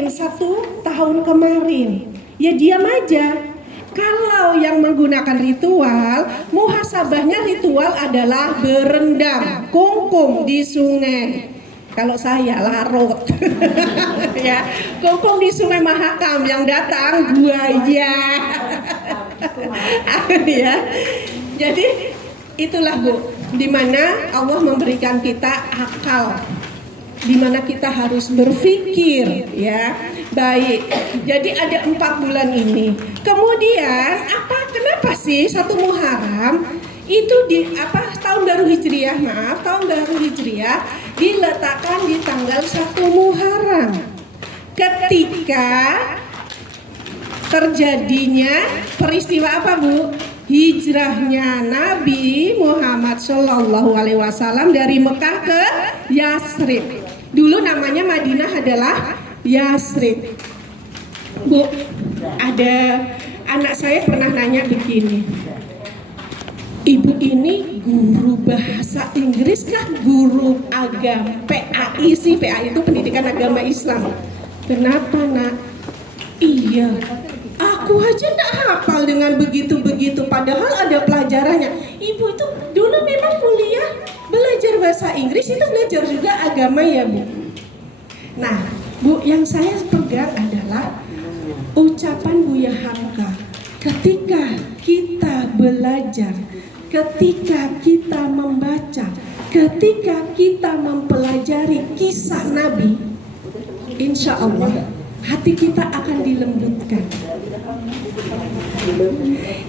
kemarin, 1 tahun kemarin, ya diam aja. Kalau yang menggunakan ritual, muhasabahnya ritual adalah berendam kungkung di sungai. Kalau saya larut, ya kungkung di Sungai Mahakam, yang datang buaya, ya. Jadi itulah Bu, dimana Allah memberikan kita akal, dimana kita harus berpikir, ya. Baik, jadi ada 4 bulan ini. Kemudian kenapa sih 1 Muharram itu tahun baru Hijriah, tahun baru Hijriah diletakkan di tanggal 1 Muharram ketika terjadinya peristiwa apa Bu? Hijrahnya Nabi Muhammad SAW dari Mekah ke Yasrib. Dulu namanya Madinah adalah Yasrib. Bu, ada anak saya pernah nanya begini, Ibu ini guru bahasa Inggris kah? Guru agama PAI sih, PAI itu pendidikan agama Islam. Kenapa nak? Iya, aku aja nggak hafal dengan begitu-begitu, padahal ada pelajarannya. Ibu itu dulu memang kuliah belajar bahasa Inggris, itu belajar juga agama ya Bu? Nah Bu, yang saya pegang adalah ucapan Buya Hamka. Ketika kita belajar, ketika kita membaca, ketika kita mempelajari kisah Nabi, insya Allah hati kita akan dilembutkan.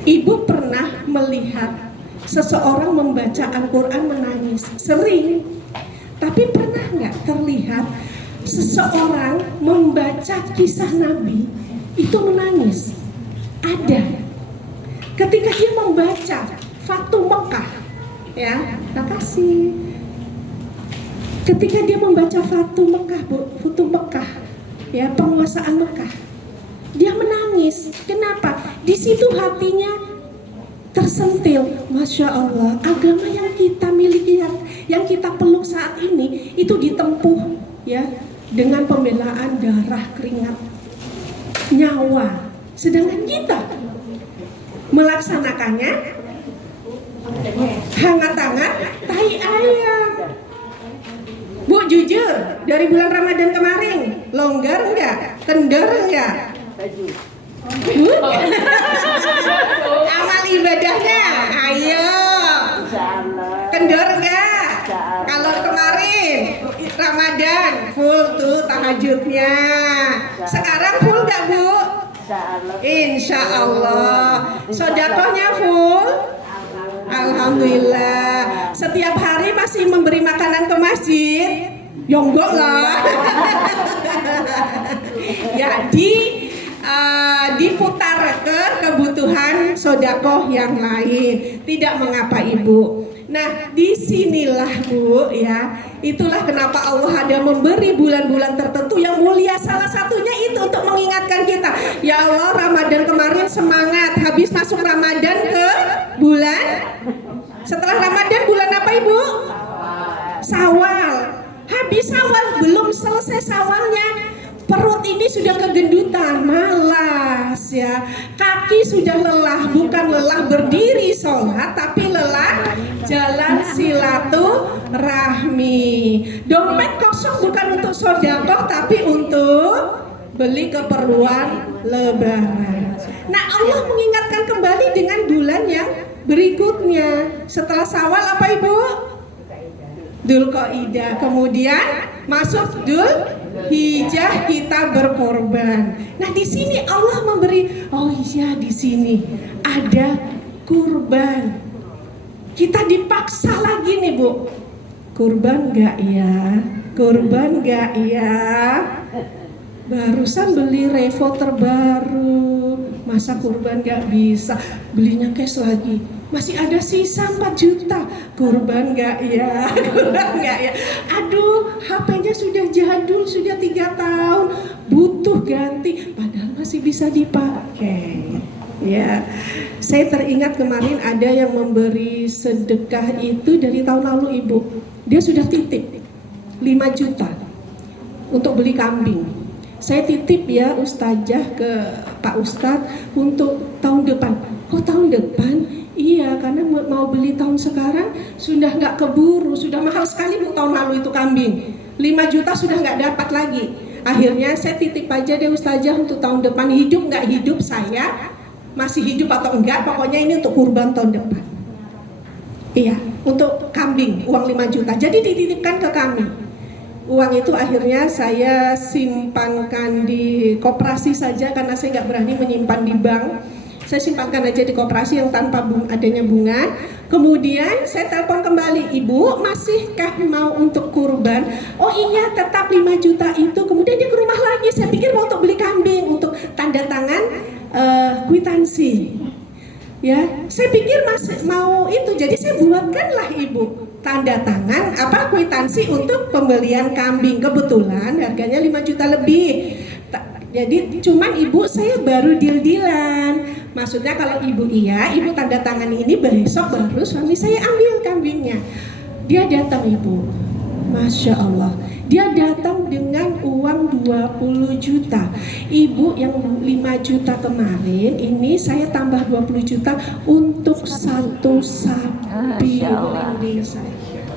Ibu pernah melihat seseorang membaca Al-Quran menangis? Sering. Tapi pernah nggak terlihat seseorang membaca kisah Nabi itu menangis? Ada. Ketika dia membaca Fatu Mekah, ya, makasih. Ketika dia membaca Fatu Mekah, Fatu Mekah, ya, penguasaan Mekah, dia menangis. Kenapa? Di situ hatinya tersentil. Masya Allah, agama yang kita miliki, yang kita peluk saat ini, itu ditempuh, ya, dengan pembelaan darah, keringat, nyawa. Sedangkan kita melaksanakannya hangat-hangat tai ayam. Bu, jujur, dari bulan Ramadan kemarin longgar enggak? Kendor enggak? Bu? Amal ibadahnya, ayo. Kendor enggak? Kalau kemarin Ramadan full tuh tahajudnya. Sekarang full enggak Bu? Insya Allah. Sedekahnya full? Alhamdulillah. Setiap hari masih memberi makanan ke masjid? Yonggok lah. Ya, diputar ke kebutuhan sedekah yang lain. Tidak mengapa Ibu. Nah, disinilah Bu, ya, itulah kenapa Allah ada memberi bulan-bulan tertentu yang mulia. Salah satunya itu untuk mengingatkan kita, ya Allah, Ramadan kemarin semangat, habis masuk Ramadan ke bulan, setelah Ramadan bulan apa Ibu? Sawal. Habis Sawal, belum selesai Sawalnya, perut ini sudah kegendutan, malas, ya. Kaki sudah lelah, bukan lelah berdiri sholat, tapi lelah jalan silaturahmi. Dompet kosong bukan untuk sedekah, tapi untuk beli keperluan lebaran. Nah, Allah mengingatkan kembali dengan bulan yang berikutnya. Setelah Sawal apa Ibu? Dzulqa'dah. Kemudian masuk Dzulhijjah, kita berkorban. Nah, di sini Allah memberi, oh iya, di sini ada kurban. Kita dipaksa lagi nih Bu, kurban gak ya? Kurban gak ya? Barusan beli Revo terbaru, masa kurban gak bisa? Belinya cash lagi, masih ada sisa 4 juta. Kurban gak ya? Kurban gak ya? Aduh, HP-nya sudah jadul, sudah 3 tahun, butuh ganti, padahal masih bisa dipakai. Ya, saya teringat kemarin ada yang memberi sedekah itu dari tahun lalu Ibu. Dia sudah titip 5 juta untuk beli kambing. saya titip ya ustazah ke Pak Ustadz untuk tahun depan. Kok tahun depan? Iya, karena mau beli tahun sekarang sudah nggak keburu, sudah mahal sekali Bu tahun lalu itu kambing. 5 juta sudah nggak dapat lagi. Akhirnya saya titip aja deh ustazah untuk tahun depan, hidup nggak hidup saya, masih hidup atau enggak, pokoknya ini untuk kurban tahun depan. Iya, untuk kambing, uang 5 juta. Jadi dititipkan ke kami. Uang itu akhirnya saya simpankan di koperasi saja karena saya nggak berani menyimpan di bank. Saya simpankan aja di koperasi yang tanpa adanya bunga. Kemudian saya telepon kembali, Ibu masihkah mau untuk kurban? Oh iya, tetap 5 juta itu. Kemudian dia ke rumah lagi, saya pikir mau untuk beli kambing, untuk tanda tangan kwitansi. Ya, saya pikir masih mau itu, jadi saya buatkanlah Ibu tanda tangan kwitansi untuk pembelian kambing. Kebetulan harganya 5 juta lebih. Jadi cuman Ibu saya baru deal-dealan. Maksudnya kalau Ibu Ibu tanda tangan ini, besok baru suami saya ambil kambingnya. Dia datang Ibu, Masya Allah, dia datang dengan uang 20 juta. Ibu yang 5 juta kemarin, ini saya tambah 20 juta untuk satu sapi. Ini saya.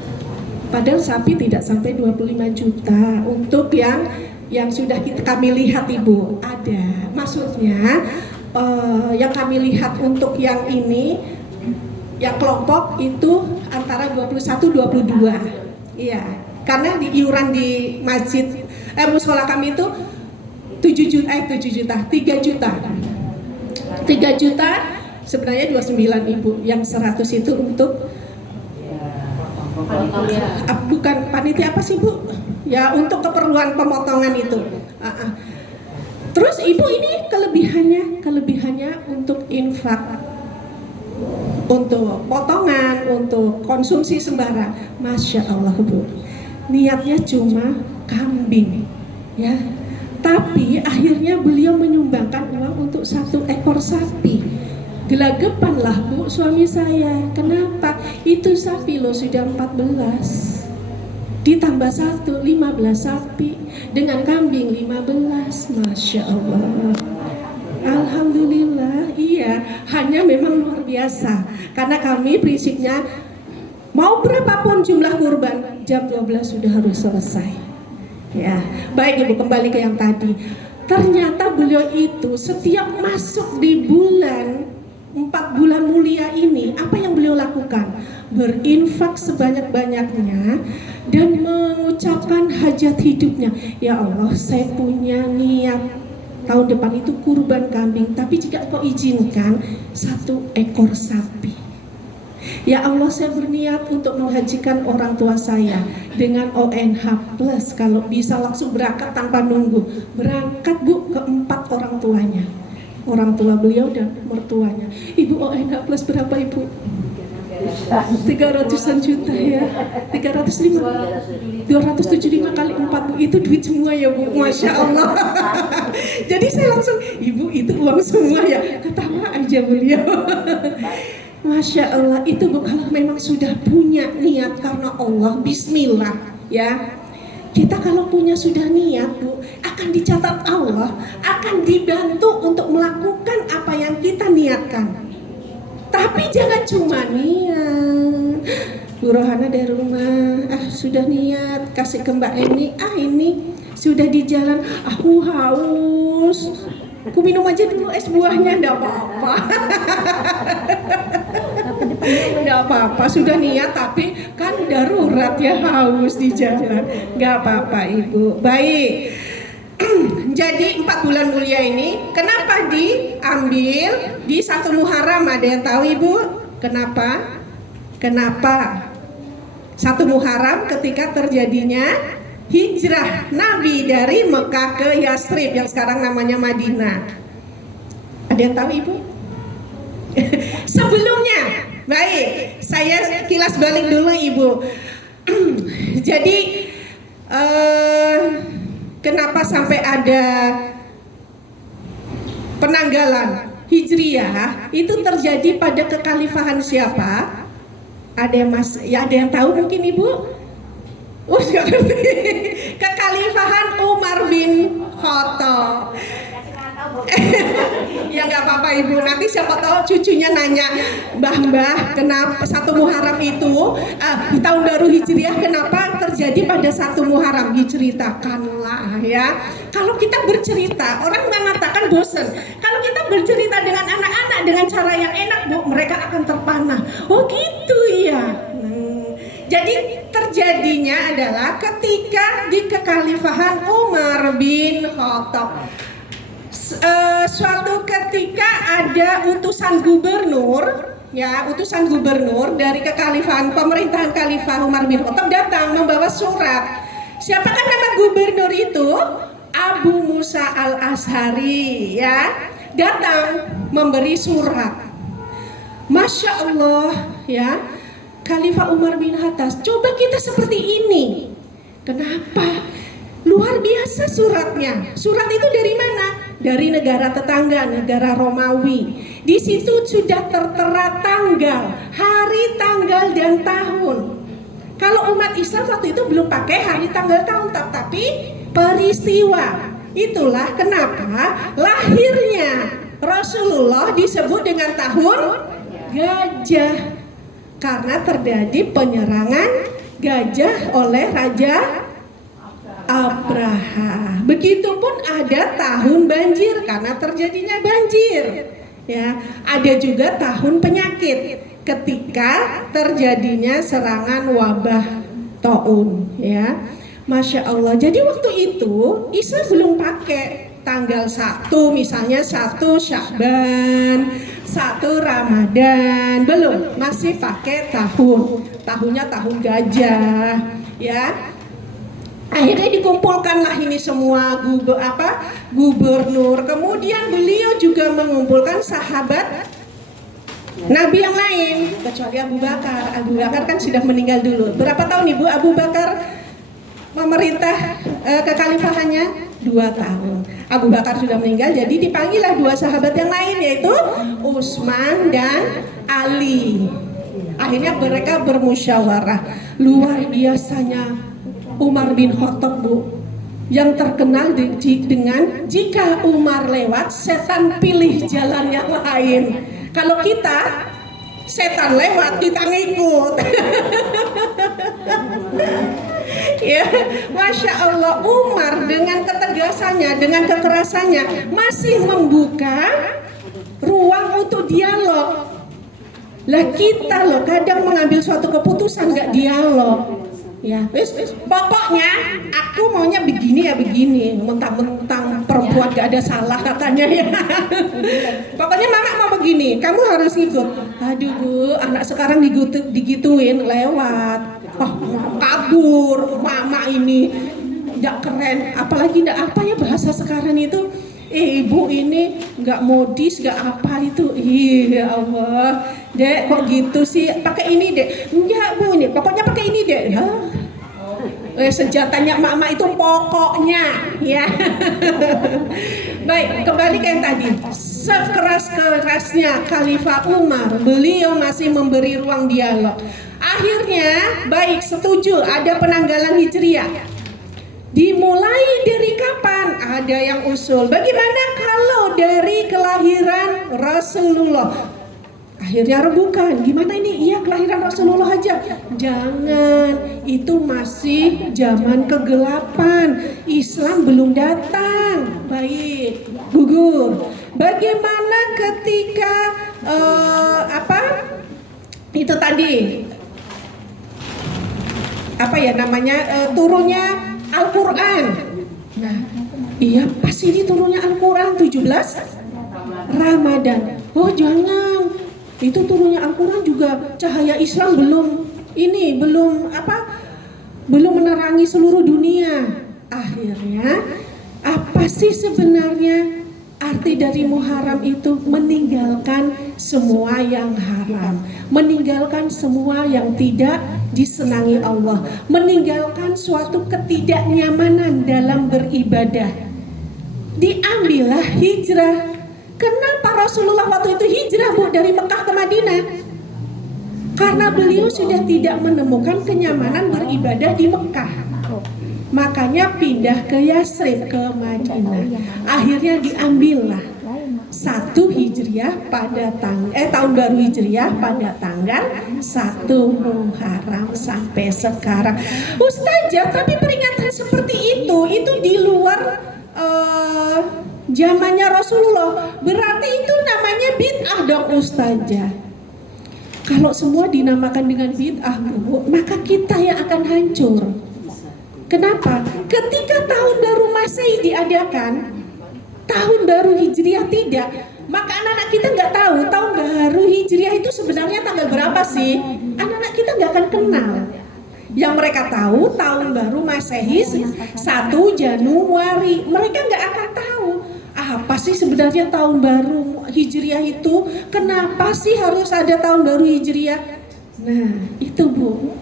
Padahal sapi tidak sampai 25 juta. Untuk yang sudah kami lihat Ibu, ada. Maksudnya yang kami lihat untuk yang ini, yang kelompok itu antara 21-22. Iya, karena di iuran di masjid musola kami itu 3 juta sebenarnya 29 Ibu, yang 100 itu untuk bukan panitia apa sih Bu? Ya untuk keperluan pemotongan itu. Terus Ibu ini kelebihannya untuk infak, untuk potongan, untuk konsumsi sembarang. Masya Allah Bu, niatnya cuma kambing ya, tapi akhirnya beliau menyumbangkan uang untuk 1 ekor sapi. Gelagapan lah Bu suami saya. Kenapa? Itu sapi loh sudah 14, ditambah 1, 15 sapi, dengan kambing 15. Masya Allah, Alhamdulillah. Iya, hanya memang luar biasa. Karena kami prinsipnya mau berapapun jumlah kurban, jam 12 sudah harus selesai. Ya, baik Ibu, kembali ke yang tadi. Ternyata beliau itu setiap masuk di 4 bulan mulia ini, apa yang beliau lakukan? Berinfak sebanyak-banyaknya dan mengucapkan hajat hidupnya. Ya Allah, saya punya niat tahun depan itu kurban kambing, tapi jika Engkau izinkan 1 ekor sapi. Ya Allah, saya berniat untuk menghajikan orang tua saya dengan ONH plus, kalau bisa langsung berangkat tanpa nunggu. Berangkat Bu ke 4 orang tuanya, orang tua beliau dan mertuanya. Ibu, ONH plus berapa Ibu? 300-an juta ya, 275 kali 4 Bu, itu duit semua ya Bu, Masya Allah. Jadi saya langsung, Ibu itu uang semua ya, ketawa aja beliau. Masya Allah, itu Bu, kalau memang sudah punya niat karena Allah, bismillah ya. Kita kalau punya sudah niat Bu, akan dicatat Allah, akan dibantu untuk melakukan apa yang kita niatkan. Tapi jangan cuma niat, Bu Rohana dari rumah, sudah niat kasih ke Mbak Eni, ini sudah di jalan, aku haus, aku minum aja dulu es buahnya, enggak apa-apa. Enggak apa-apa, sudah niat tapi kan darurat ya, haus di jalan, enggak apa-apa Ibu. Baik. Jadi 4 bulan mulia ini kenapa diambil di 1 Muharram? Ada yang tahu Ibu? Kenapa? Kenapa 1 Muharram ketika terjadinya hijrah Nabi dari Mekah ke Yasrib yang sekarang namanya Madinah? Ada yang tahu Ibu? Sebelumnya, baik, saya kilas balik dulu Ibu. Jadi kenapa sampai ada penanggalan Hijriyah? Itu terjadi pada kekhalifahan siapa? Ada yang tahu mungkin Ibu? Kekhalifahan Umar bin foto. Ya nggak apa-apa Ibu, nanti siapa tahu cucunya nanya, Mbah kenapa satu Muharram itu di tahun baru Hijriah kenapa terjadi pada satu Muharram? Diceritakanlah ya. Kalau kita bercerita, orang mengatakan bosan. Kalau kita bercerita dengan anak-anak dengan cara yang enak, Bu, mereka akan terpana. Oh gitu ya. Jadi terjadinya adalah ketika di kekhalifahan Umar bin Khattab. Suatu ketika ada utusan gubernur dari kekhalifahan pemerintahan Khalifah Umar bin Khattab datang membawa surat. Siapakah nama gubernur itu? Abu Musa al-Ash'ari ya, datang memberi surat. Masya Allah ya, Khalifah Umar bin Khattab, coba kita seperti ini. Kenapa? Luar biasa suratnya. Surat itu dari mana? Dari negara tetangga, negara Romawi. Di situ sudah tertera tanggal, hari, tanggal, dan tahun. Kalau umat Islam waktu itu belum pakai hari, tanggal, tahun, tapi peristiwa. Itulah kenapa lahirnya Rasulullah disebut dengan tahun gajah, karena terjadi penyerangan gajah oleh Raja Abraha. Begitupun ada tahun banjir karena terjadinya banjir. Ya, ada juga tahun penyakit ketika terjadinya serangan wabah taun. Ya, Masya Allah. Jadi waktu itu Islam belum pakai tanggal 1, misalnya 1 Sya'ban, 1 Ramadan, belum, masih pakai tahunnya tahun gajah. Ya. Akhirnya dikumpulkanlah ini semua gubernur. Kemudian beliau juga mengumpulkan sahabat Nabi yang lain, kecuali Abu Bakar. Abu Bakar kan sudah meninggal dulu. Berapa tahun Ibu Abu Bakar memerintah kekhalifahannya? 2 tahun. Abu Bakar sudah meninggal, jadi dipanggillah 2 sahabat yang lain, yaitu Utsman dan Ali. Akhirnya mereka bermusyawarah. Luar biasanya Umar bin Khattab, Bu, yang terkenal dengan jika Umar lewat, setan pilih jalan yang lain. Kalau kita, setan lewat, kita ngikut. Ya, Masya Allah, Umar dengan ketegasannya, dengan kekerasannya masih membuka ruang untuk dialog. Lah kita loh kadang mengambil suatu keputusan nggak dialog. Ya, pokoknya aku maunya begini ya begini, mentang-mentang perempuan gak ada salah katanya ya. Pokoknya mama mau begini, kamu harus ikut. Aduh Bu, anak sekarang digituin lewat. Oh, kabur, mama ini gak keren, apalagi gak apa ya bahasa sekarang itu. Ibu ini gak modis, gak apa itu. Ya Allah, Dek kok gitu sih, pakai ini Dek. Enggak Bu, ini pokoknya pakai ini Dek. Senjatanya mama itu pokoknya ya. Baik, kembali ke yang tadi. Sekeras-kerasnya Khalifah Umar, beliau masih memberi ruang dialog. Akhirnya baik, setuju ada penanggalan Hijriah. Dimulai dari kapan? Ada yang usul. Bagaimana kalau dari kelahiran Rasulullah? Akhirnya rebukan. Gimana ini? Iya, kelahiran Rasulullah aja. Jangan. Itu masih zaman kegelapan. Islam belum datang. Baik, gugur. Bagaimana ketika itu tadi? Apa ya namanya? Turunnya Al-Quran. Nah, iya pasti ini turunnya Al-Quran 17 Ramadan. Oh jangan, itu turunnya Al-Quran juga cahaya Islam belum menerangi seluruh dunia. Akhirnya apa sih sebenarnya arti dari Muharram itu? Meninggalkan semua yang haram, meninggalkan semua yang tidak disenangi Allah, meninggalkan suatu ketidaknyamanan dalam beribadah. Diambillah hijrah. Kenapa Rasulullah waktu itu hijrah Bu dari Mekah ke Madinah? Karena beliau sudah tidak menemukan kenyamanan beribadah di Mekah. Makanya pindah ke Yasrib, ke Madinah. Akhirnya diambillah 1 Hijriah pada tahun baru Hijriah pada tanggal 1 Muharram sampai sekarang. Ustazah, tapi peringatan seperti itu di luar zamannya Rasulullah. Berarti itu namanya bid'ah dong Ustazah. Kalau semua dinamakan dengan bid'ah, Bu, maka kita yang akan hancur. Kenapa? Ketika tahun baru Masehi diadakan, tahun baru Hijriah tidak, maka anak-anak kita nggak tahu tahun baru Hijriah itu sebenarnya tanggal berapa sih. Anak-anak kita nggak akan kenal. Yang mereka tahu tahun baru Masehi 1 Januari. Mereka nggak akan tahu apa sih sebenarnya tahun baru Hijriah itu. Kenapa sih harus ada tahun baru Hijriah? Nah itu Bu,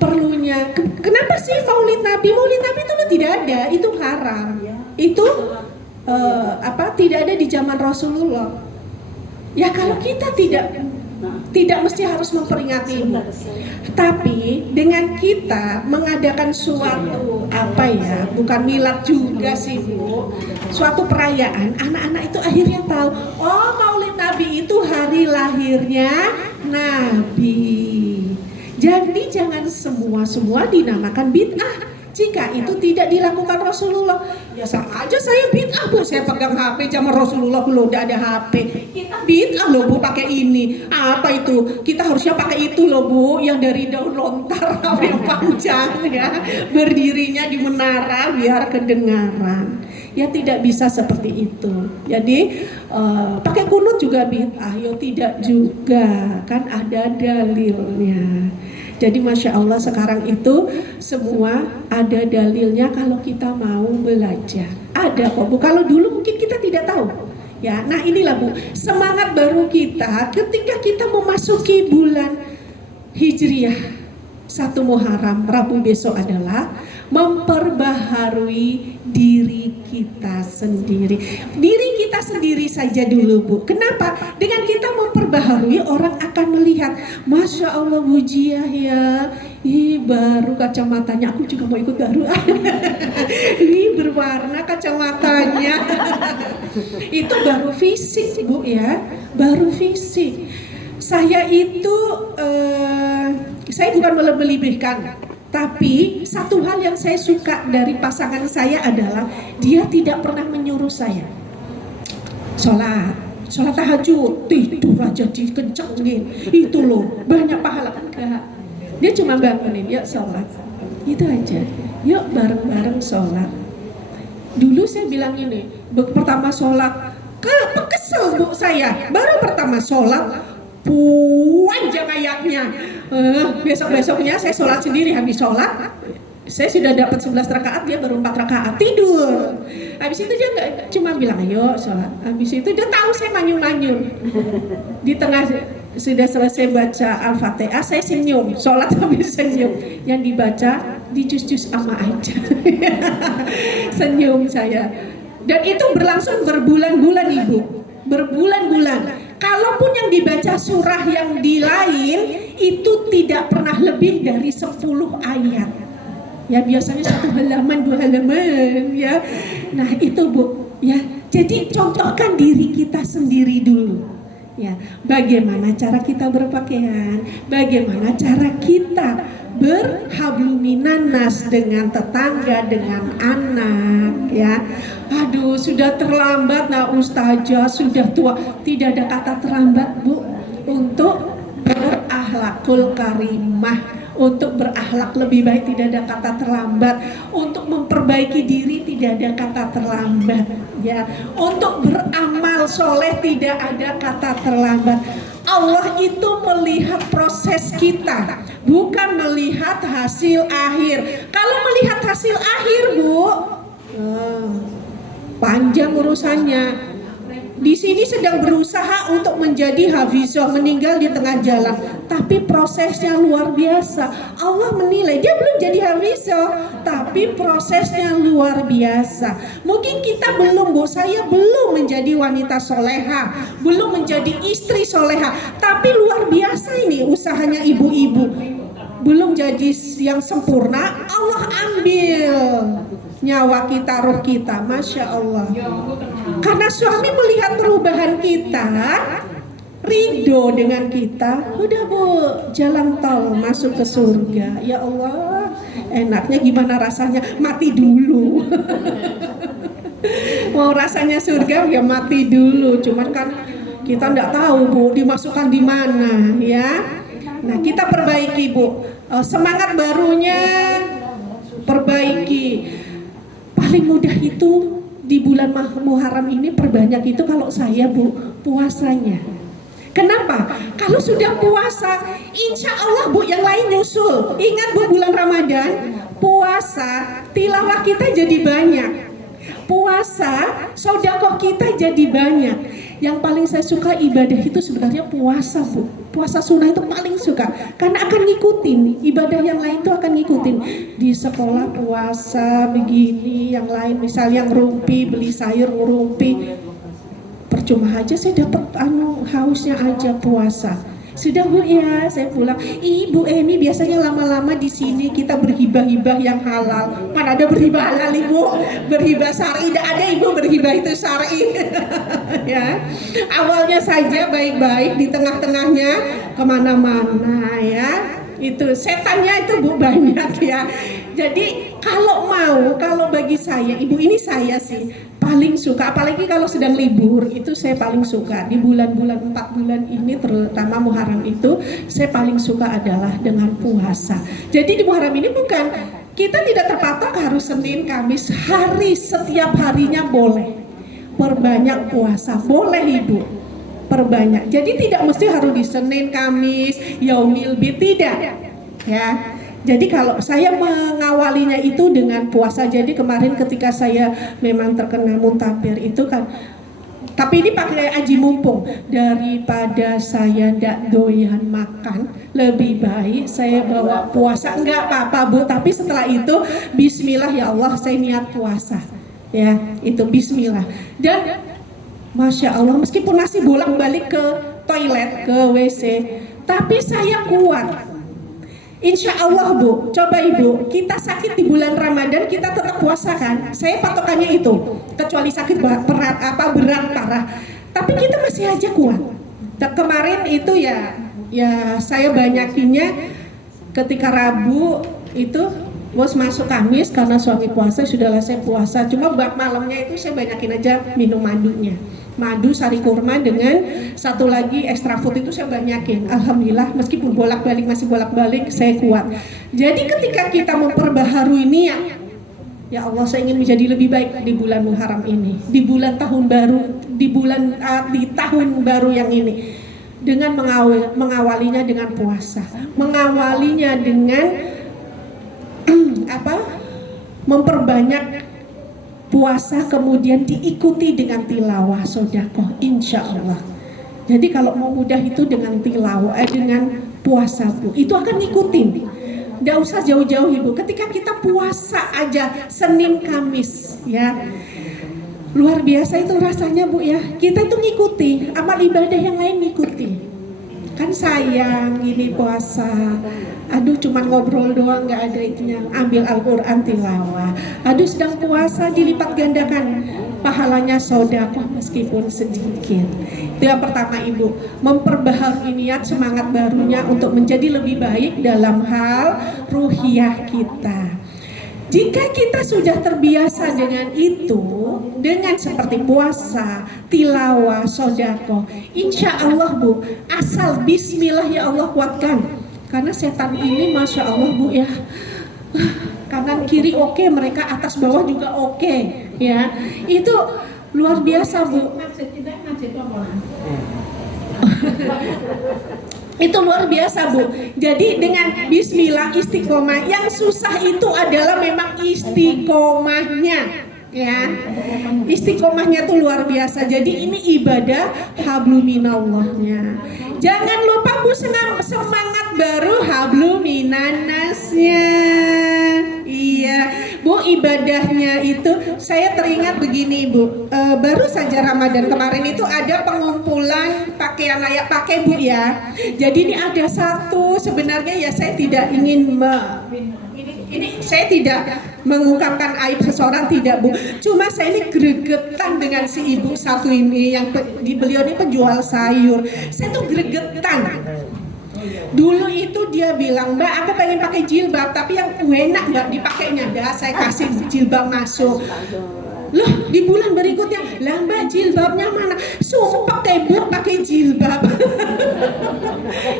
perlunya. Kenapa sih Maulid Nabi? Maulid Nabi itu tidak ada, itu haram. Itu tidak ada di zaman Rasulullah. Ya kalau kita tidak mesti harus memperingati itu. Tapi dengan kita mengadakan suatu bukan milad juga sih Bu, suatu perayaan, anak-anak itu akhirnya tahu, oh Maulid Nabi itu hari lahirnya Nabi. Jadi jangan semua dinamakan bid'ah jika itu tidak dilakukan Rasulullah. Ya sama aja saya bid'ah Bu, saya pegang HP zaman Rasulullah belum ada HP. Kita bid'ah loh Bu pakai ini. Apa itu? Kita harusnya pakai itu loh Bu, yang dari daun lontar yang panjang ya, berdirinya di menara biar kedengaran. Ya tidak bisa seperti itu. Jadi pakai kunut juga bid'ah? Ya tidak juga, kan ada dalilnya. Jadi Masya Allah sekarang itu semua ada dalilnya kalau kita mau belajar. Ada kok Bu, kalau dulu mungkin kita tidak tahu. Ya, nah inilah Bu, semangat baru kita ketika kita memasuki bulan Hijriah 1 Muharram, Rabu besok adalah memperbaharui diri kita sendiri. Diri kita sendiri saja dulu Bu. Kenapa? Dengan kita memperbaharui, orang akan melihat, Masya Allah Bu Jiah ya, baru kacamatanya, aku juga mau ikut baru. Berwarna kacamatanya. Itu baru fisik Bu ya, baru fisik. Saya itu saya bukan melebih-lebihkan, tapi satu hal yang saya suka dari pasangan saya adalah dia tidak pernah menyuruh saya sholat tahajud, tidur aja dikencengin, itu loh banyak pahala. Enggak, dia cuma bangunin, yuk sholat, itu aja, yuk bareng-bareng sholat. Dulu saya bilang ini, pertama sholat kesel Bu saya, baru pertama sholat panjang ayatnya. Besok-besoknya saya sholat sendiri, habis sholat saya sudah dapat 11 rakaat, dia baru 4 rakaat tidur. Habis itu dia nggak cuma bilang ayo sholat, habis itu dia tahu saya manyun-manyun. Di tengah sudah selesai baca Al-Fatihah saya senyum, sholat habis senyum, yang dibaca di jus-jus ama aja. Senyum saya, dan itu berlangsung berbulan-bulan Ibu, berbulan-bulan. Kalaupun yang dibaca surah yang di lain itu tidak pernah lebih dari 10 ayat. Ya biasanya 1 halaman 2 halaman ya. Nah itu Bu ya. Jadi contohkan diri kita sendiri dulu. Ya, bagaimana cara kita berpakaian, bagaimana cara kita berhabluminanas dengan tetangga, dengan anak ya. Aduh sudah terlambat nah Ustazah, sudah tua. Tidak ada kata terlambat Bu untuk berakhlakul karimah, untuk berakhlak lebih baik tidak ada kata terlambat, untuk memperbaiki diri tidak ada kata terlambat ya, untuk beramal soleh tidak ada kata terlambat. Allah itu melihat proses kita, bukan melihat hasil akhir. Kalau melihat hasil akhir Bu, panjang urusannya. Di sini sedang berusaha untuk menjadi hafizah, meninggal di tengah jalan, tapi prosesnya luar biasa. Allah menilai dia belum jadi hafizah, tapi prosesnya luar biasa. Mungkin kita belum Bu, saya belum menjadi wanita soleha, belum menjadi istri soleha, tapi luar biasa ini usahanya ibu-ibu. belum jadi yang sempurna, Allah ambil nyawa kita, roh kita. Masya Allah. Karena suami melihat perubahan kita, ridho dengan kita, udah bu, jalan tol masuk ke surga. Ya Allah, enaknya gimana rasanya? Mati dulu. Mau rasanya surga ya mati dulu. Cuman kan kita nggak tahu bu, dimasukkan di mana ya. Nah kita perbaiki bu, semangat barunya perbaiki. Paling mudah itu di bulan Muharram ini perbanyak itu kalau saya bu, puasanya. Kenapa? Kalau sudah puasa, insya Allah bu yang lain nyusul. Ingat bu, bulan Ramadan puasa, tilawah kita jadi banyak. Puasa, sedekah kita jadi banyak. Yang paling saya suka ibadah itu sebenarnya puasa bu. Puasa sunnah itu paling suka, karena akan ngikutin ibadah yang lain itu akan ngikutin. Di sekolah puasa begini, yang lain misalnya ngerumpi, beli sayur ngerumpi, percuma aja saya dapat hausnya aja puasa. Sudah bu ya, saya pulang. Ibu Emi biasanya lama-lama di sini kita berhibah-hibah yang halal. Mana ada berhibah halal ibu? Berhibah syar'i, tidak ada ibu berhibah itu syar'i. Ya, awalnya saja baik-baik, di tengah-tengahnya kemana-mana ya. Itu setannya itu bu banyak ya. Jadi kalau bagi saya, ibu ini saya sih paling suka, apalagi kalau sedang libur itu saya paling suka di bulan-bulan 4 bulan ini, terutama Muharram itu saya paling suka adalah dengan puasa. Jadi di Muharram ini bukan kita tidak terpatok harus Senin, Kamis, setiap harinya boleh perbanyak puasa, boleh ibu perbanyak. Jadi tidak mesti harus di Senin, Kamis, Yaumil Bid, tidak ya. Jadi kalau saya mengawalinya itu dengan puasa. Jadi kemarin ketika saya memang terkena muntabir itu kan, tapi ini pakai aji mumpung, daripada saya ndak doyan makan, lebih baik saya bawa puasa. Enggak apa-apa bu, tapi setelah itu bismillah ya Allah saya niat puasa ya, itu bismillah. Dan Masya Allah, meskipun masih bolak-balik ke toilet, ke WC, tapi saya kuat. Insya Allah bu, coba ibu, kita sakit di bulan Ramadan kita tetap puasa kan? Saya patokannya itu, kecuali sakit berat parah, tapi kita masih aja kuat. Kemarin itu ya saya banyakinya ketika Rabu itu, bos masuk Kamis karena suami puasa, sudahlah saya puasa. Cuma malamnya itu saya banyakin aja minum madunya. Madu sari kurma dengan satu lagi extra food itu saya banyakin. Alhamdulillah meskipun masih bolak-balik saya kuat. Jadi ketika kita memperbaharui niat, ya Allah saya ingin menjadi lebih baik di bulan Muharram ini, di bulan tahun baru, di tahun baru yang ini, dengan mengawalinya dengan puasa, mengawalinya dengan memperbanyak puasa, kemudian diikuti dengan tilawah sedekah, insya Allah. Jadi kalau mau mudah itu dengan tilawah, dengan puasa bu, itu akan ngikutin. Nggak usah jauh-jauh ibu, ketika kita puasa aja Senin Kamis ya, luar biasa itu rasanya bu ya. Kita itu ngikuti, amal ibadah yang lain ngikuti. Kan sayang ini puasa, aduh cuman ngobrol doang nggak ada itunya, ambil Al-Quran tilawah. Aduh sedang puasa dilipat gandakan pahalanya sedekah meskipun sedikit. Itu yang pertama ibu, memperbaharui niat, semangat barunya untuk menjadi lebih baik dalam hal ruhiyah kita. Jika kita sudah terbiasa dengan itu, dengan seperti puasa, tilawah, sedekah, insya Allah bu, asal bismillah ya Allah kuatkan. Karena setan ini masya Allah bu ya, kanan kiri oke, mereka atas bawah juga oke ya. Itu luar biasa bu. Itu luar biasa bu. Jadi dengan bismillah istiqomah, yang susah itu adalah memang istiqomahnya ya. Istiqomahnya tuh luar biasa. Jadi ini ibadah habluminallahnya. Jangan lupa bu, semangat baru habluminannasnya. Iya. Iya, Bu, ibadahnya itu saya teringat begini, Bu. Baru saja Ramadan kemarin itu ada pengumpulan pakaian layak pakai, Bu ya. Jadi ini ada satu, sebenarnya ya saya tidak ingin ini saya tidak mengungkapkan aib seseorang, tidak, Bu. Cuma saya ini gregetan dengan si ibu satu ini yang beliau ini penjual sayur. Saya tuh gregetan. Dulu itu dia bilang, Mbak, aku pengen pakai jilbab, tapi yang enak nggak dipakainya. Dah saya kasih jilbab masuk. Loh, di bulan berikutnya, lah Mbak, jilbabnya mana? Sumpah tebuk pakai jilbab.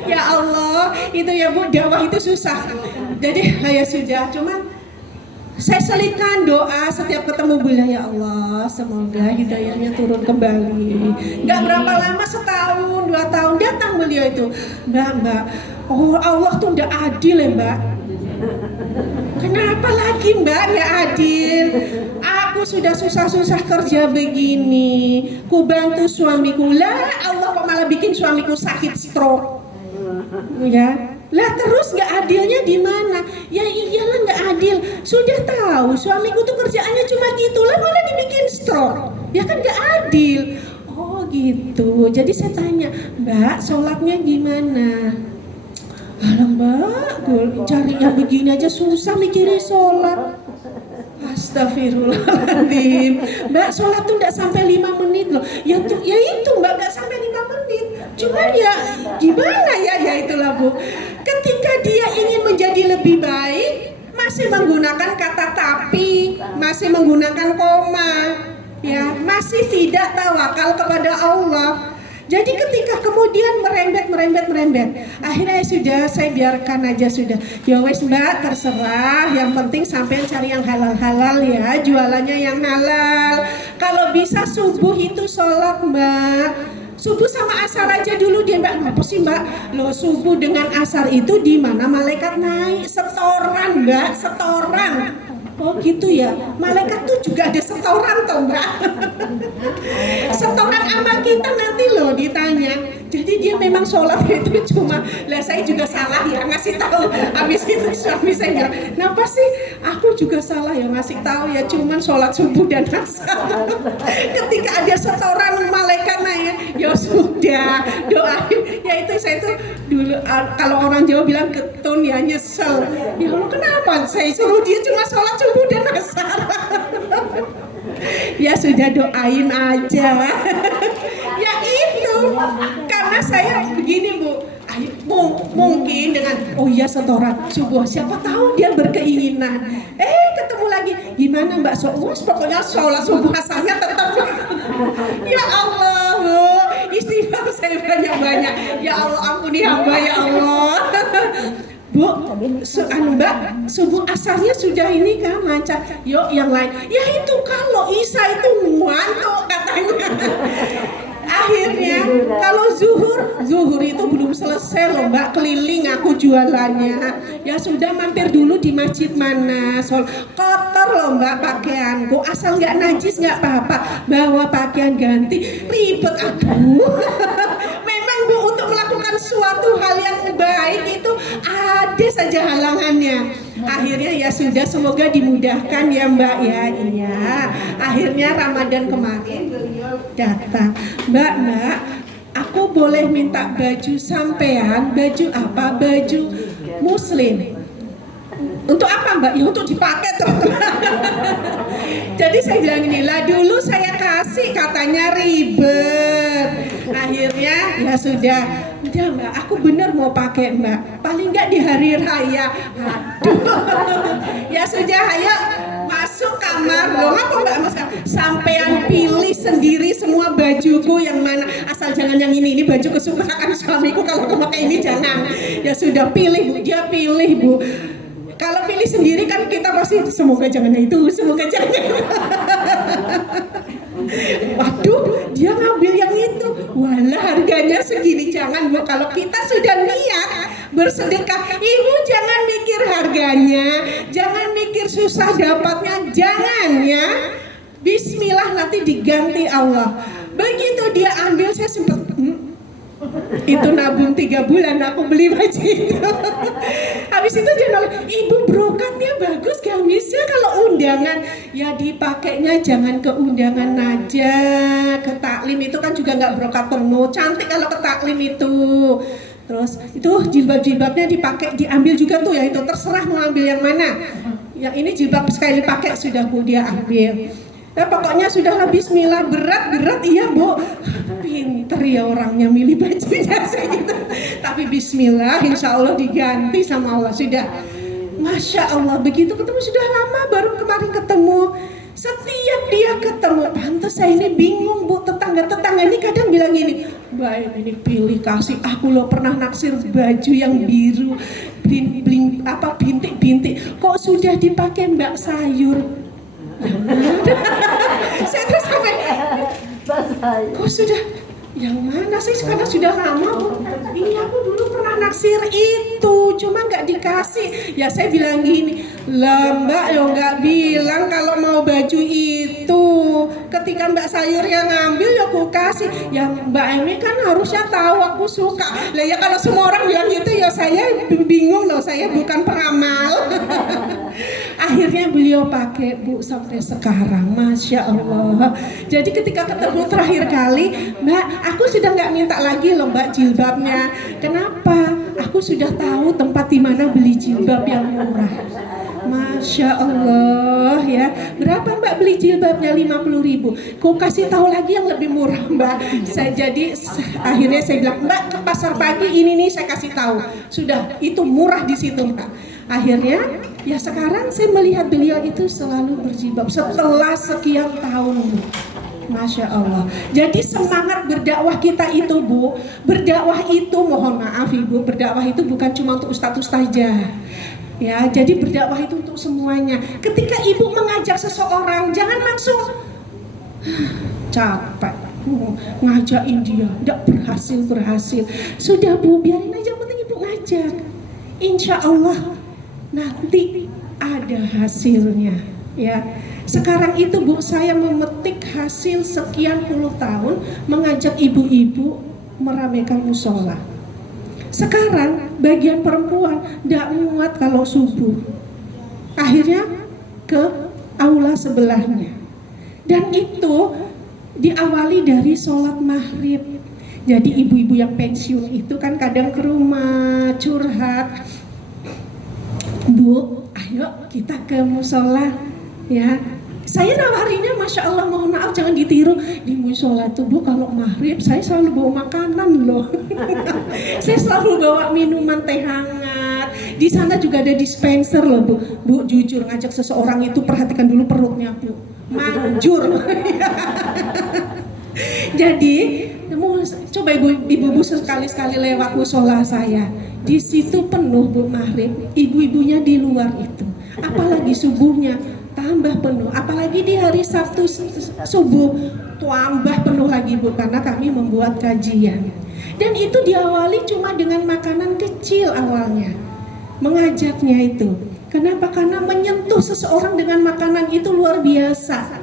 Ya Allah, itu ya Bu, dakwah itu susah. Jadi ya sudah, cuman saya selipkan doa setiap ketemu beliau, ya Allah, semoga hidayahnya turun kembali. Gak berapa lama, setahun, 2 tahun, datang beliau itu, Mbak, oh Allah tuh udah adil ya Mbak. Kenapa lagi Mbak ya adil? Aku sudah susah-susah kerja begini, ku bantu suamiku, lah Allah kok malah bikin suamiku sakit stroke. Ya, lah terus nggak adilnya di mana? Ya iyalah nggak adil. Sudah tahu suamiku tuh kerjaannya cuma gitulah, malah dibikin stroke. Ya kan nggak adil. Oh gitu. Jadi saya tanya, Mbak, sholatnya gimana? Alah Mbak, cari yang begini aja susah mikirin sholat. Astagfirullahaladzim. Mbak, sholat tuh nggak sampai 5 menit loh. Ya itu Mbak, nggak sampai 5 menit. Cuman ya gimana ya itulah Bu. Ketika dia ingin menjadi lebih baik, masih menggunakan kata tapi, masih menggunakan koma, ya masih tidak tawakal kepada Allah. Jadi ketika kemudian merembet, akhirnya sudah saya biarkan aja sudah. Ya wes Mbak, terserah. Yang penting sampai cari yang halal-halal ya, jualannya yang halal. Kalau bisa subuh itu sholat Mbak. Subuh sama asar aja dulu dia Mbak. Apa sih Mbak? Loh subuh dengan asar itu di mana malaikat naik setoran Mbak, setoran. Oh gitu ya, malaikat tuh juga ada setoran toh Mbak. Setoran amal kita nanti loh ditanya. Jadi dia memang sholat itu cuma, lah saya juga salah ya ngasih tahu. Habis itu suami saya bilang, kenapa sih aku juga salah ya ngasih tahu ya, cuman sholat subuh dan asar. Ketika ada setoran malaikat naik, ya sudah doain. Ya itu saya tuh dulu kalau orang Jawa bilang ketun ya nyesel. Ya Allah kenapa saya suruh dia cuma sholat subuh dan asar. Ya sudah doain aja. Ya itu karena saya begini Bu, mungkin dengan oh ya setoran subuh, siapa tahu dia berkeinginan. Ketemu lagi gimana Mbak pokoknya sholat subuh asarnya tetap. Ya Allah Bu, istighfar saya banyak-banyak. Ya Allah ampuni hamba ya Allah. Bu, Mbak, subuh asarnya sudah ini kan lancar. Yuk yang lain. Ya itu kalau Isa itu ngantuk katanya. Akhirnya kalau zuhur itu belum selesai loh Mbak, keliling aku jualannya. Ya sudah mampir dulu di masjid mana. Kotor loh Mbak pakaianku, asal nggak najis nggak apa-apa. Bawa pakaian ganti, ribet aduh. Memang Bu untuk melakukan suatu hal yang baik itu ada saja halangannya. Akhirnya ya sudah, semoga dimudahkan ya Mbak ya. Iya. Akhirnya Ramadan kemarin beliau datang. Mbak, aku boleh minta baju sampean? Baju apa? Baju muslim. Untuk apa Mbak? Ya untuk dipakai terus. Jadi saya bilang ini lah, dulu saya kasih katanya ribet. Akhirnya ya sudah, udah Mbak, aku bener mau pakai Mbak. Paling nggak di hari raya. Aduh. Ya sudah, ayo masuk kamar. Loh apa Mbak Mas? Sampean pilih sendiri semua bajuku yang mana. Asal jangan yang ini baju kesukaan suamiku. Kalau aku pakai ini jangan. Ya sudah pilih Bu, dia pilih Bu. Kalau pilih sendiri kan kita pasti semoga jangan itu, semoga jangan. Waduh, dia ngambil yang itu. Walah harganya segini, jangan Bu. Kalau kita sudah niat bersedekah, Ibu jangan mikir harganya, jangan mikir susah dapatnya, jangan ya. Bismillah nanti diganti Allah. Begitu dia ambil saya sempat Itu nabung 3 bulan aku beli baju itu. Habis itu dia bilang, ibu brokatnya bagus gamisnya, kalau undangan ya dipakainya jangan ke undangan aja, ke taklim itu kan juga nggak brokat penuh, cantik kalau ke taklim itu. Terus itu jilbab-jilbabnya dipakai, diambil juga tuh ya, itu terserah mau ambil yang mana. Yang ini jilbab sekali pakai sudah Bu dia ambil. Nah, pokoknya sudahlah bismillah, berat iya Bu. Pinter ya orangnya milih bajunya saya gitu. Tapi bismillah insya Allah diganti sama Allah sudah. Masya Allah, begitu ketemu sudah lama baru kemarin ketemu. Setiap dia ketemu, pantas saya ini bingung Bu, tetangga-tetangga ini kadang bilang gini, Mbak ini pilih kasih, aku loh pernah naksir baju yang biru, bintik-bintik, kok sudah dipakai Mbak sayur. Saya terus komen, kok sudah, yang mana sih sekarang sudah lama Bu? Iya aku dulu pernah naksir itu, cuma nggak dikasih. Ya saya bilang gini, lah Mbak ya nggak bilang kalau mau baju itu. Ketika Mbak sayur yang ngambil ya aku kasih. Ya Mbak ini kan harusnya tahu aku suka. Lah ya kalau semua orang bilang gitu ya saya bingung loh, saya bukan peramal. Akhirnya beliau pakai Bu sampai sekarang, Masya Allah. Jadi ketika ketemu terakhir kali, Mbak aku sudah nggak minta lagi loh Mbak jilbabnya. Kenapa? Aku sudah tahu tempat di mana beli jilbab yang murah. Masya Allah ya. Berapa Mbak beli jilbabnya? 50.000. Kau kasih tahu lagi yang lebih murah Mbak. Akhirnya saya bilang Mbak ke pasar pagi ini nih saya kasih tahu. Sudah itu murah di situ Mbak. Akhirnya ya sekarang saya melihat beliau itu selalu berjilbab setelah sekian tahun Bu. Masya Allah. Jadi semangat berdakwah kita itu Bu, berdakwah itu mohon maaf Ibu, berdakwah itu bukan cuma untuk ustadz-ustadz saja. Ya, jadi berdakwah itu untuk semuanya. Ketika Ibu mengajak seseorang, jangan langsung capek ngajakin dia, tidak berhasil. Sudah Bu, biarin aja, penting Ibu ngajak. Insya Allah nanti ada hasilnya. Ya. Sekarang itu Bu, saya memetik hasil sekian puluh tahun mengajak ibu-ibu meramaikan musola. Sekarang bagian perempuan tidak muat kalau subuh, akhirnya ke aula sebelahnya. Dan itu diawali dari sholat maghrib. Jadi ibu-ibu yang pensiun itu kan kadang ke rumah curhat, Bu, ayo kita ke musola. Ya, saya nawarinya Masya Allah, mohon maaf jangan ditiru, di musola tuh Bu kalau maghrib saya selalu bawa makanan loh. Saya selalu bawa minuman teh hangat. Di sana juga ada dispenser loh Bu. Bu jujur ngajak seseorang itu perhatikan dulu perutnya Bu, manjur. Jadi coba ibu-ibu sekali-sekali lewat musola saya, di situ penuh Bu maghrib, ibu-ibunya di luar itu, apalagi subuhnya tambah penuh, apalagi di hari Sabtu subuh tambah penuh lagi Bu, karena kami membuat kajian. Dan itu diawali cuma dengan makanan kecil awalnya, mengajaknya itu. Kenapa? Karena menyentuh seseorang dengan makanan itu luar biasa.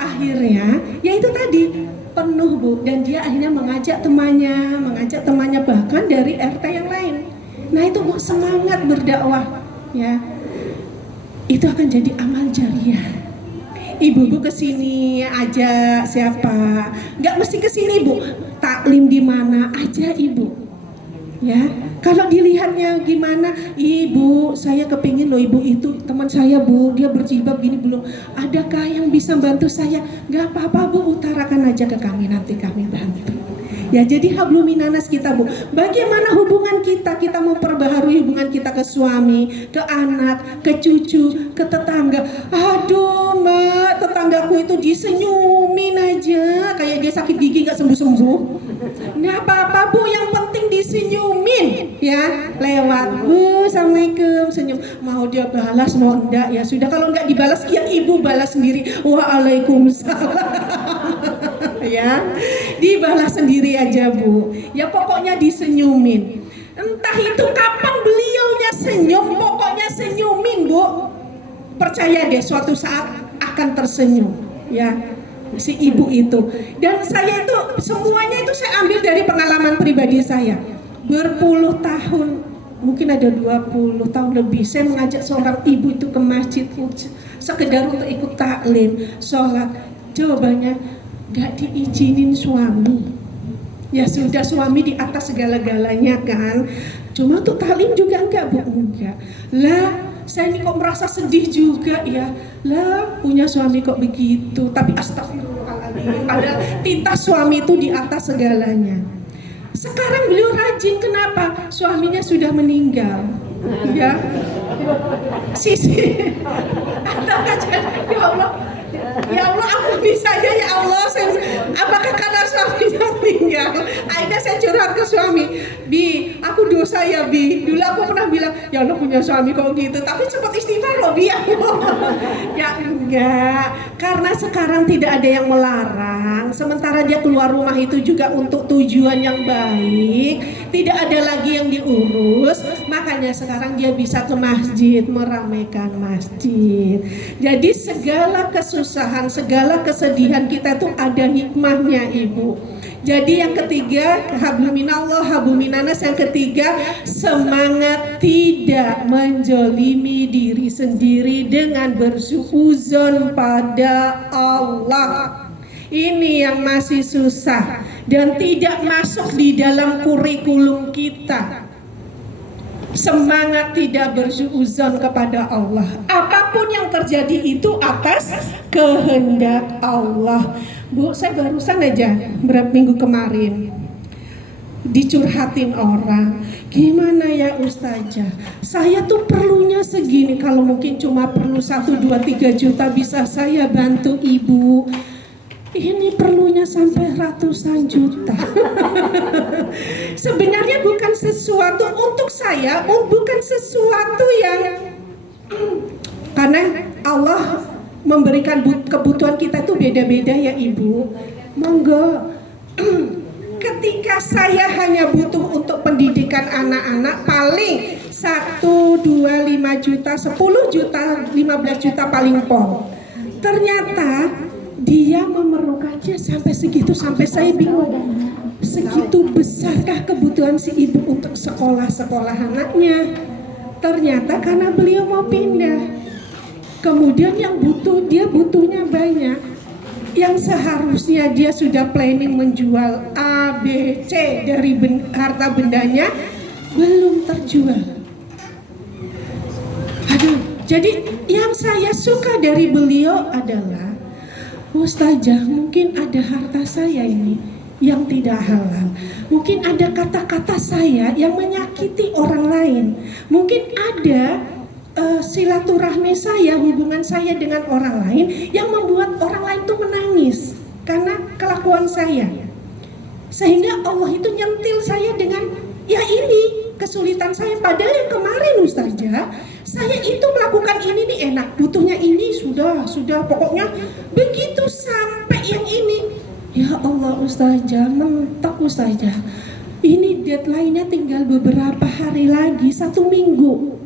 Akhirnya ya itu tadi penuh Bu, dan dia akhirnya mengajak temannya bahkan dari RT yang lain. Nah itu Bu, semangat berdakwah ya. Itu akan jadi amal jariah. Ibu-ibu kesini aja siapa? Nggak mesti kesini Bu. Taklim di mana aja Ibu. Ya, kalau dilihatnya gimana, Ibu, saya kepingin loh Ibu itu teman saya Bu, dia berjilbab gini belum. Adakah yang bisa bantu saya? Nggak apa-apa Bu, utarakan aja ke kami, nanti kami bantu. Ya, jadi habluminanas kita Bu. Bagaimana hubungan kita? Kita mau perbaharui hubungan kita ke suami, ke anak, ke cucu, ke tetangga. Aduh Mbak, tetanggaku itu disenyumin aja, kayak dia sakit gigi nggak sembuh-sembuh. Nggak apa-apa Bu, yang penting disenyumin ya. Lewat Bu, assalamualaikum, senyum. Mau dia balas mau enggak ya sudah, kalau enggak dibalas yang ibu balas sendiri. Waalaikumsalam. Ya, dibalas sendiri aja Bu. Ya pokoknya disenyumin. Entah itu kapan beliaunya senyum, pokoknya senyumin Bu. Percaya deh suatu saat akan tersenyum. Ya, si ibu itu. Dan saya itu semuanya itu saya ambil dari pengalaman pribadi saya. Berpuluh tahun, mungkin ada 20 tahun lebih, saya mengajak seorang ibu itu ke masjid sekedar untuk ikut taklim, sholat. Jawabannya gak diizinin suami. Ya sudah, suami di atas segala-galanya kan. Cuma untuk taklim juga enggak, Bu, enggak. Lah, saya ini kok merasa sedih juga ya. Lah, punya suami kok begitu. Tapi astagfirullahaladzim, padahal titah suami itu di atas segalanya. Sekarang beliau rajin, kenapa? Suaminya sudah meninggal. Ya. Sisi. Ya Allah. Ya Allah, aku bisa aja ya Allah. Apakah karena suaminya meninggal? Akhirnya saya curhat ke suami, Bi, aku dosa ya Bi. Dulu aku pernah bilang, ya Allah punya suami kok gitu. Tapi cepat istighfar loh Bi. Ya enggak, karena sekarang tidak ada yang melarang. Sementara dia keluar rumah itu juga untuk tujuan yang baik, tidak ada lagi yang diurus. Makanya sekarang dia bisa ke masjid, meramaikan masjid. Jadi segala kesusahan, segala kesedihan kita tuh ada hikmahnya, Ibu. Jadi yang ketiga, habluminallah, habluminanas. Yang ketiga, semangat tidak menjolimi diri sendiri dengan bersuuzon pada Allah. Ini yang masih susah dan tidak masuk di dalam kurikulum kita. Semangat tidak bersuuzon kepada Allah. Apapun yang terjadi itu atas kehendak Allah. Bu, saya barusan aja berapa minggu kemarin dicurhatin orang, gimana ya Ustazah, saya tuh perlunya segini, kalau mungkin cuma perlu 1, 2, 3 juta bisa saya bantu ibu. Ini perlunya sampai ratusan juta. Sebenarnya bukan sesuatu untuk saya, bukan sesuatu yang karena Allah memberikan kebutuhan kita itu beda-beda ya Ibu. Monggo. Ketika saya hanya butuh untuk pendidikan anak-anak paling 1, 2, 5 juta, 10 juta, 15 juta paling pol. Ternyata dia memerlukannya sampai segitu, sampai saya bingung. Segitu besarkah kebutuhan si ibu untuk sekolah anaknya? Ternyata karena beliau mau pindah. Kemudian yang dia butuhnya banyak. Yang seharusnya dia sudah planning menjual A, B, C dari harta bendanya belum terjual. Aduh, jadi yang saya suka dari beliau adalah, Ustazah, mungkin ada harta saya ini yang tidak halal. Mungkin ada kata-kata saya yang menyakiti orang lain. Mungkin ada silaturahmi saya, hubungan saya dengan orang lain yang membuat orang lain itu menangis karena kelakuan saya. Sehingga Allah itu nyentil saya dengan, ya ini kesulitan saya. Padahal yang kemarin Ustazah, saya itu melakukan ini nih enak, butuhnya ini sudah pokoknya begitu sampai yang ini. Ya Allah Ustazah, mentok Ustazah. Ini deadline-nya tinggal beberapa hari lagi, 1 minggu.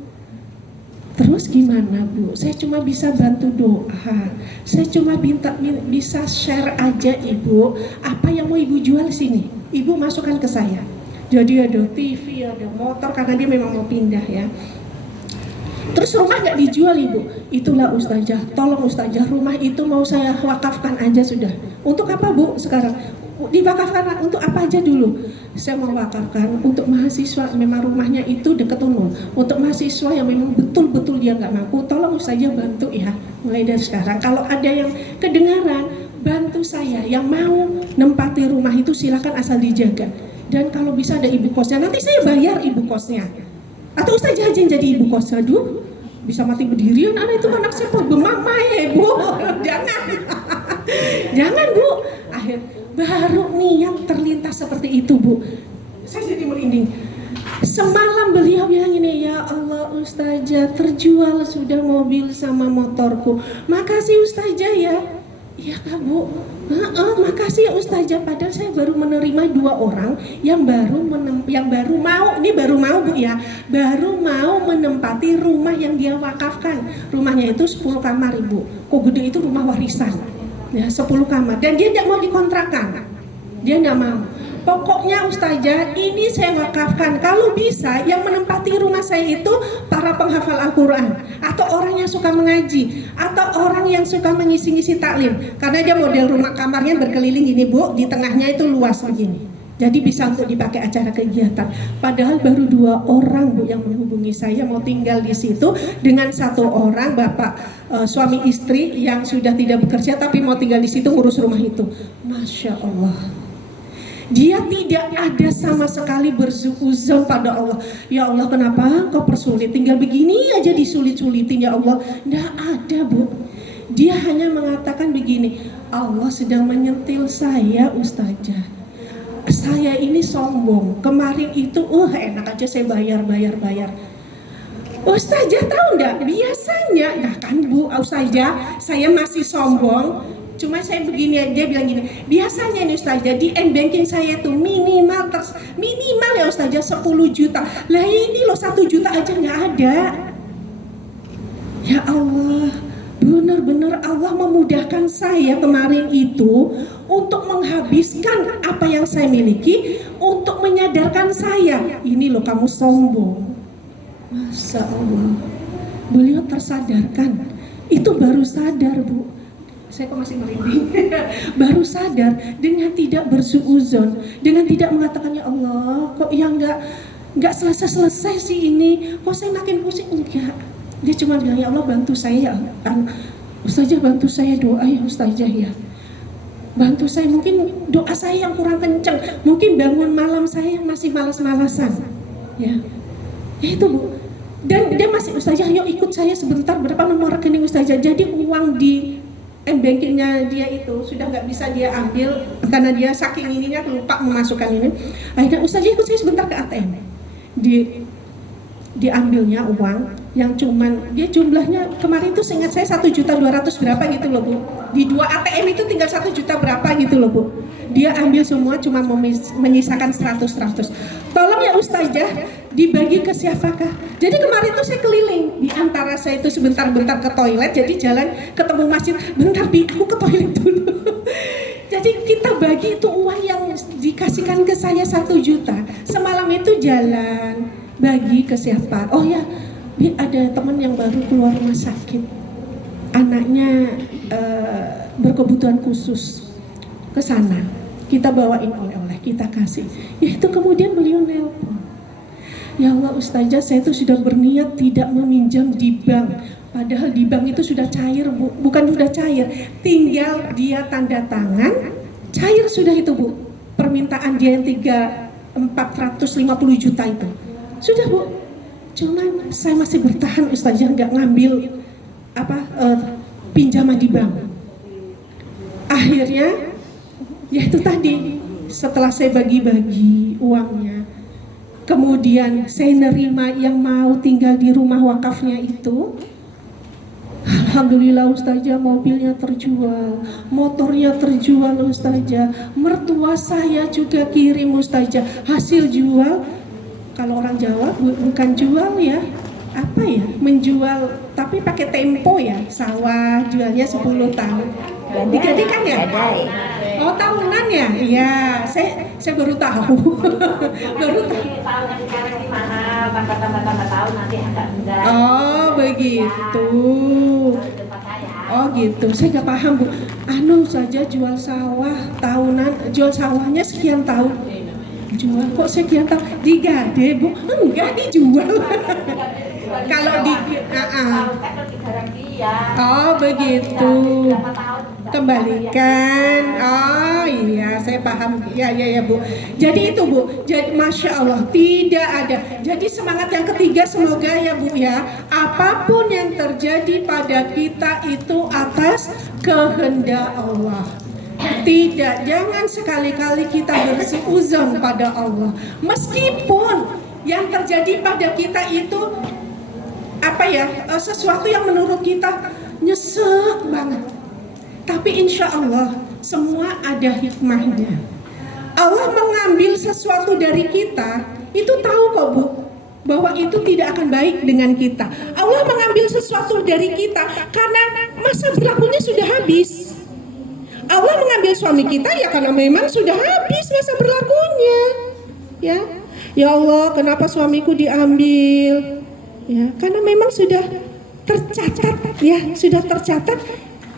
Terus gimana Bu? Saya cuma bisa bantu doa. Saya cuma bisa share aja Ibu. Apa yang mau Ibu jual sini? Ibu masukkan ke saya. Jadi ada TV, ada motor, karena dia memang mau pindah ya. Terus rumah nggak dijual Ibu? Itulah Ustazah, tolong Ustazah, rumah itu mau saya wakafkan aja sudah. Untuk apa Bu sekarang? Diwakafkan untuk apa aja dulu? Saya mau wakafkan untuk mahasiswa, memang rumahnya itu dekat umum. Untuk mahasiswa yang memang betul-betul dia nggak mampu, tolong Ustazah bantu ya. Mulai dari sekarang, kalau ada yang kedengaran, bantu saya. Yang mau nempati rumah itu silakan asal dijaga. Dan kalau bisa ada ibu kosnya, nanti saya bayar ibu kosnya. Atau Ustazah aja yang jadi ibu kos. Aduh, bisa mati berdiri anak itu, anak siapa? Bemama ya Bu. Jangan Bu. Baru niat terlintas seperti itu Bu, saya jadi merinding. Semalam beliau bilang ini, ya Allah Ustazah, terjual sudah mobil sama motorku. Makasih Ustazah ya. Iya Kak Bu. Makasih ya Ustazah. Padahal saya baru menerima 2 orang yang baru mau Bu ya, baru mau menempati rumah yang dia wakafkan. Rumahnya itu 10 kamar Ibu. Kok gede itu, rumah warisan. ya 10 kamar, dan dia tidak mau dikontrakan, dia tidak mau. Pokoknya Ustazah, ini saya wakafkan. Kalau bisa yang menempati rumah saya itu para penghafal Al-Quran, atau orang yang suka mengaji, atau orang yang suka mengisi-ngisi taklim. Karena dia model rumah kamarnya berkeliling gini Bu, di tengahnya itu luas begini, jadi bisa untuk dipakai acara kegiatan. Padahal baru 2 orang Bu yang menghubungi saya mau tinggal di situ, dengan 1 orang bapak suami istri yang sudah tidak bekerja tapi mau tinggal di situ ngurus rumah itu. Masya Allah. Dia tidak ada sama sekali bersuuzon pada Allah. Ya Allah, kenapa kau persulit? Tinggal begini aja disulit-sulitin ya Allah. Tidak ada Bu. Dia hanya mengatakan begini, Allah sedang menyentil saya Ustazah. Saya ini sombong. Kemarin itu enak aja saya bayar. Ustazah tahu enggak? Biasanya, nah kan Bu Ustazah, saya masih sombong. Cuma saya begini aja bilang gini, biasanya nih Ustazah di m-banking saya tuh minimal ya Ustazah 10 juta. Lah ini loh 1 juta aja nggak ada. Ya Allah, benar-benar Allah memudahkan saya kemarin itu untuk menghabiskan apa yang saya miliki, untuk menyadarkan saya, ini loh kamu sombong. Masya Allah, beliau tersadarkan. Itu baru sadar Bu. Saya kok masih merinding. Baru sadar dengan tidak bersuuzon, dengan tidak mengatakan ya Allah, kok ya nggak selesai sih ini, kok saya makin pusing. Enggak, dia cuma bilang ya Allah bantu saya, Ustazah bantu saya doa ya Ustazah ya, bantu saya, mungkin doa saya yang kurang kenceng, mungkin bangun malam saya yang masih malas-malasan, ya itu Bu. Dan dia masih Ustazah yuk ikut saya sebentar, berapa nomor rekening Ustazah. Jadi uang di m-bankingnya dia itu sudah nggak bisa dia ambil karena dia saking ininya lupa memasukkan ini. Akhirnya Ustazah ikut saya sebentar ke ATM. Diambilnya uang yang cuman dia jumlahnya kemarin itu seingat saya 1.200.000 berapa gitu loh Bu. Di 2 ATM itu tinggal 1 juta berapa gitu loh Bu. Dia ambil semua cuma menyisakan 100. Tolong ya Ustazah dibagi ke siapakah. Jadi kemarin itu saya keliling di antara saya itu sebentar-bentar ke toilet, jadi jalan ketemu masjid, bentar Bi aku ke toilet dulu. Jadi kita bagi itu uang yang dikasihkan ke saya 1 juta. Semalam itu jalan bagi ke siapa? Oh ya Bi, ada teman yang baru keluar rumah sakit, anaknya berkebutuhan khusus, ke sana kita bawain oleh-oleh, kita kasih. Ya itu kemudian beliau nelpon, ya Allah Ustazah saya itu sudah berniat tidak meminjam di bank, padahal di bank itu sudah cair Bu, bukan sudah cair, tinggal dia tanda tangan, cair sudah itu Bu, permintaan dia yang 450 juta itu sudah Bu. Cuman saya masih bertahan Ustazah nggak ngambil pinjaman di bank. Akhirnya ya itu tadi, setelah saya bagi-bagi uangnya, kemudian saya nerima yang mau tinggal di rumah wakafnya itu. Alhamdulillah Ustazah mobilnya terjual, motornya terjual Ustazah, mertua saya juga kirim Ustazah hasil jual. Kalau orang Jawa bukan jual ya, apa ya, menjual tapi pakai tempo ya, sawah jualnya 10 tahun. Dijadikan ya? Oh tahunan ya? Iya, saya baru tahu. Baru tahu. Tahunan sekarang gimana? Tambah tahun nanti agak enggak. Oh begitu. Oh gitu, saya nggak paham Bu. Saja jual sawah tahunan, jual sawahnya sekian tahun. Jual kok sekian tahun? Digade Bu? Enggak, dijual. Kalau di oh begitu, kembalikan. Oh iya, saya paham. Ya Bu. Jadi itu Bu. Jadi Masya Allah tidak ada. Jadi semangat yang ketiga semoga ya Bu ya, apapun yang terjadi pada kita itu atas kehendak Allah. Tidak, jangan sekali-kali kita bersuuzon pada Allah. Meskipun yang terjadi pada kita itu sesuatu yang menurut kita nyesek banget, tapi insya Allah semua ada hikmahnya. Allah mengambil sesuatu dari kita itu tahu kok Bu, bahwa itu tidak akan baik dengan kita. Allah mengambil sesuatu dari kita karena masa berlakunya sudah habis. Allah mengambil suami kita ya karena memang sudah habis masa berlakunya. Ya. Ya Allah, kenapa suamiku diambil? Ya, karena memang sudah tercatat ya, sudah tercatat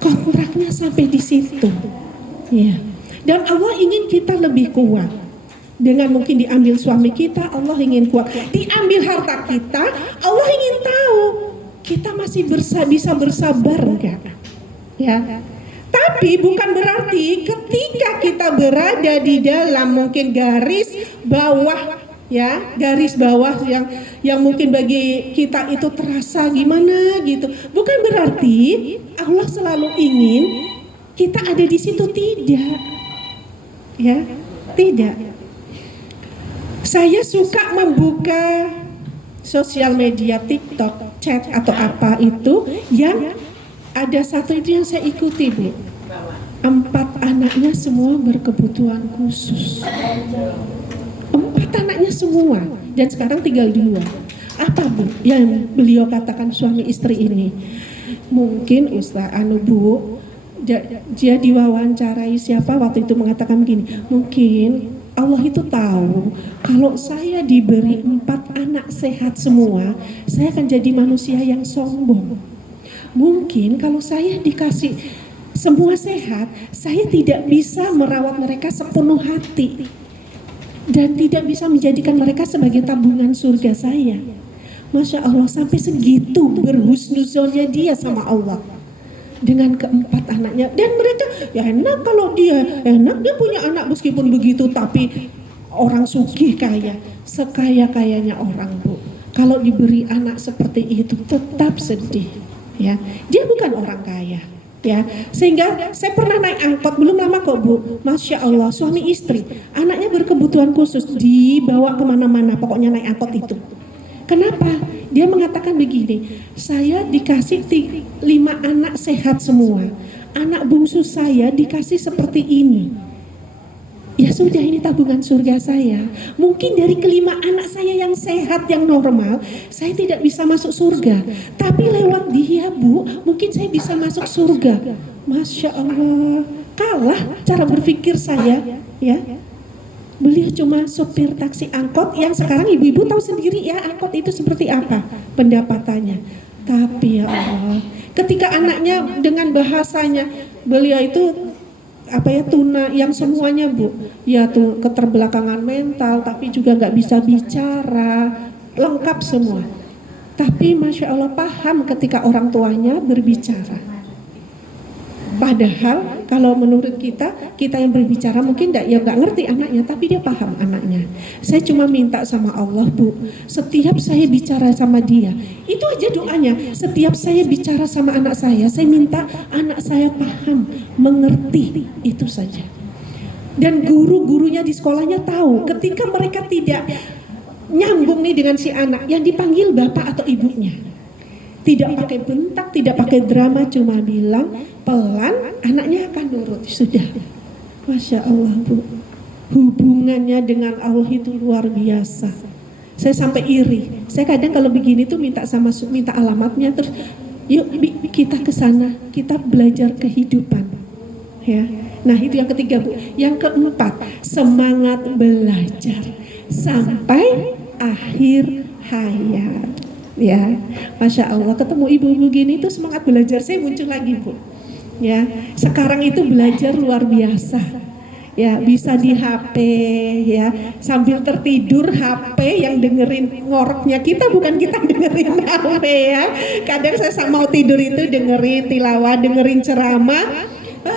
kontraknya sampai di situ. Ya. Dan Allah ingin kita lebih kuat. Dengan mungkin diambil suami kita, Allah ingin kuat. Diambil harta kita, Allah ingin tahu kita masih bisa bersabar enggak? Ya. Tapi bukan berarti ketika kita berada di dalam mungkin garis bawah ya, garis bawah yang mungkin bagi kita itu terasa gimana gitu. Bukan berarti Allah selalu ingin kita ada di situ, tidak. Ya, tidak. Saya suka membuka sosial media, TikTok, chat atau apa itu yang ada satu itu yang saya ikuti, Bu. 4 anaknya semua berkebutuhan khusus. 4 anaknya semua dan sekarang tinggal 2. Apa, Bu, yang beliau katakan suami istri ini? Mungkin Ustaz Bu, dia diwawancarai siapa waktu itu mengatakan begini, mungkin Allah itu tahu kalau saya diberi 4 anak sehat semua, saya akan jadi manusia yang sombong. Mungkin kalau saya dikasih semua sehat, saya tidak bisa merawat mereka sepenuh hati dan tidak bisa menjadikan mereka sebagai tabungan surga saya. Masya Allah, sampai segitu berhusnuzonnya dia sama Allah dengan ke-4 anaknya. Dan mereka ya enak, kalau dia punya anak meskipun begitu, tapi orang sugih kaya, sekaya-kayanya orang, Bu, kalau diberi anak seperti itu tetap sedih ya. Dia bukan orang kaya ya, sehingga saya pernah naik angkot belum lama kok, Bu, Masya Allah, suami istri, anaknya berkebutuhan khusus, dibawa kemana-mana pokoknya naik angkot itu. Kenapa? Dia mengatakan begini, saya dikasih 5 anak sehat semua, anak bungsu saya dikasih seperti ini. Ya sudah, ini tabungan surga saya. Mungkin dari ke-5 anak saya yang sehat, yang normal, saya tidak bisa masuk surga. Tapi lewat dia, Bu, mungkin saya bisa masuk surga. Masya Allah, kalah cara berpikir saya ya. Beliau cuma sopir taksi angkot yang sekarang ibu-ibu tahu sendiri ya angkot itu seperti apa pendapatannya. Tapi ya Allah, ketika anaknya dengan bahasanya, beliau itu apa ya, tuna yang semuanya, Bu, ya tuh keterbelakangan mental, tapi juga nggak bisa bicara, lengkap semua. Tapi Masya Allah paham ketika orang tuanya berbicara. Padahal kalau menurut kita yang berbicara mungkin nggak ngerti anaknya, tapi dia paham anaknya. Saya cuma minta sama Allah, Bu, setiap saya bicara sama dia, itu aja doanya. Setiap saya bicara sama anak saya minta anak saya paham, mengerti, itu saja. Dan guru-gurunya di sekolahnya tahu ketika mereka tidak nyambung nih dengan si anak, yang dipanggil bapak atau ibunya. Tidak pakai bentak, tidak pakai drama, cuma bilang pelan, anaknya akan nurut. Sudah. Masya Allah, Bu, hubungannya dengan Allah itu luar biasa. Saya sampai iri. Saya kadang kalau begini tuh minta alamatnya, terus yuk kita ke sana, kita belajar kehidupan. Ya. Nah, itu yang ketiga, Bu. Yang keempat, semangat belajar sampai akhir hayat. Ya, Masya Allah, ketemu ibu-ibu gini tuh semangat belajar saya muncul lagi, Bu. Ya, sekarang itu belajar luar biasa. Ya, bisa di HP ya, sambil tertidur HP yang dengerin ngoroknya kita, bukan kita dengerin HP ya. Kadang saya mau tidur itu dengerin tilawah, dengerin ceramah,